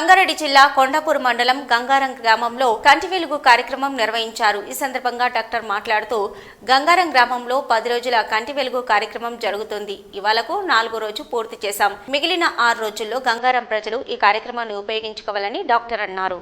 సంగారెడ్డి జిల్లా కొండాపూర్ మండలం గంగారం గ్రామంలో కంటి వెలుగు కార్యక్రమం నిర్వహించారు. ఈ సందర్భంగా డాక్టర్ మాట్లాడుతూ గంగారం గ్రామంలో 10 రోజుల కంటి వెలుగు కార్యక్రమం జరుగుతుంది. ఇవాళకు 4వ రోజు పూర్తి చేశాం. మిగిలిన 6 రోజుల్లో గంగారం ప్రజలు ఈ కార్యక్రమాన్ని ఉపయోగించుకోవాలని డాక్టర్ అన్నారు.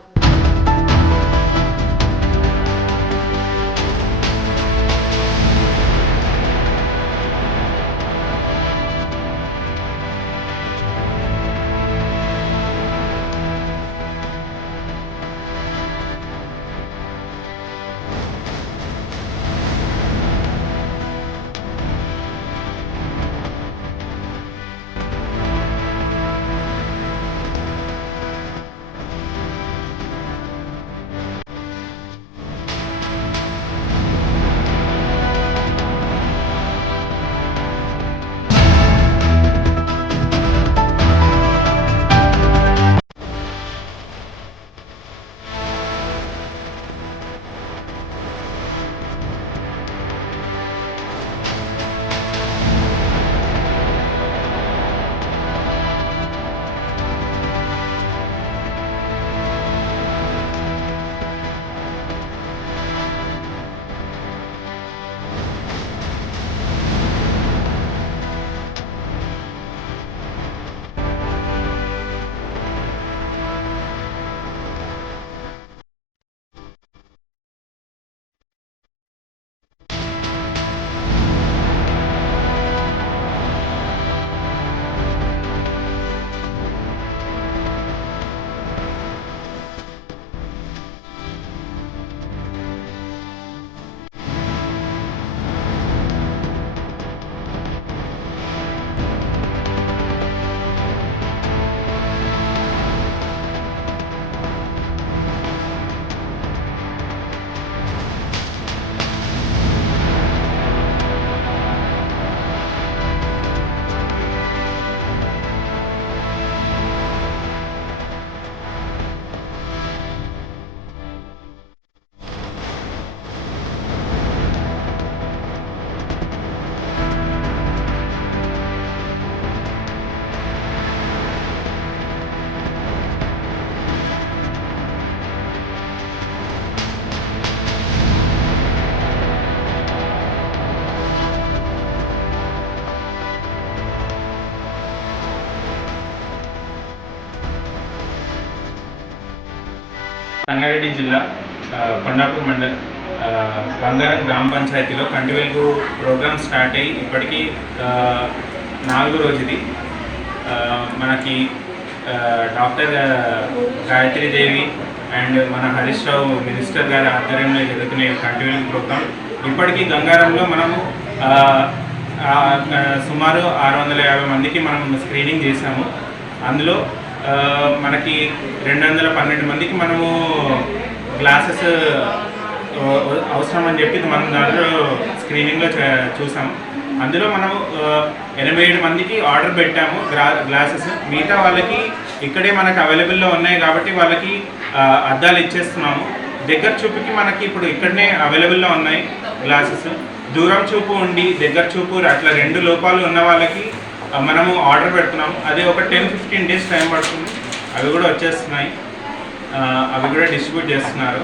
సంగారెడ్డి జిల్లా కొండాపూర్ మండల్ గంగారం గ్రామ పంచాయతీలో కంటి వెలుగు ప్రోగ్రామ్ స్టార్ట్ అయ్యి ఇప్పటికీ 4వ రోజు ఇది. మనకి డాక్టర్ గాయత్రీదేవి అండ్ మన హరీష్ రావు మినిస్టర్ గారి ఆధ్వర్యంలో జరుగుతున్న కంటి వెలుగు ప్రోగ్రామ్ ఇప్పటికీ గంగారంలో మనము సుమారు 650 మందికి మనం స్క్రీనింగ్ చేశాము. అందులో మనకి 212 మందికి మనము గ్లాసెస్ అవసరం అని చెప్పి మన దాంట్లో స్క్రీనింగ్లో చూసాము. అందులో మనము 87 మందికి ఆర్డర్ పెట్టాము గ్లాసెస్. మిగతా వాళ్ళకి ఇక్కడే మనకు అవైలబుల్లో ఉన్నాయి కాబట్టి వాళ్ళకి అద్దాలు ఇచ్చేస్తున్నాము. దగ్గర చూపుకి మనకి ఇప్పుడు ఇక్కడనే అవైలబుల్లో ఉన్నాయి గ్లాసెస్. దూరం చూపు ఉండి దగ్గర చూపు అట్లా 2 లోపాలు ఉన్న వాళ్ళకి మనము ఆర్డర్ పెడుతున్నాము. అది ఒక 10-15 డేస్ టైం పడుతుంది. అవి కూడా వచ్చేస్తున్నాయి, అవి కూడా డిస్ట్రిబ్యూట్ చేస్తున్నారు.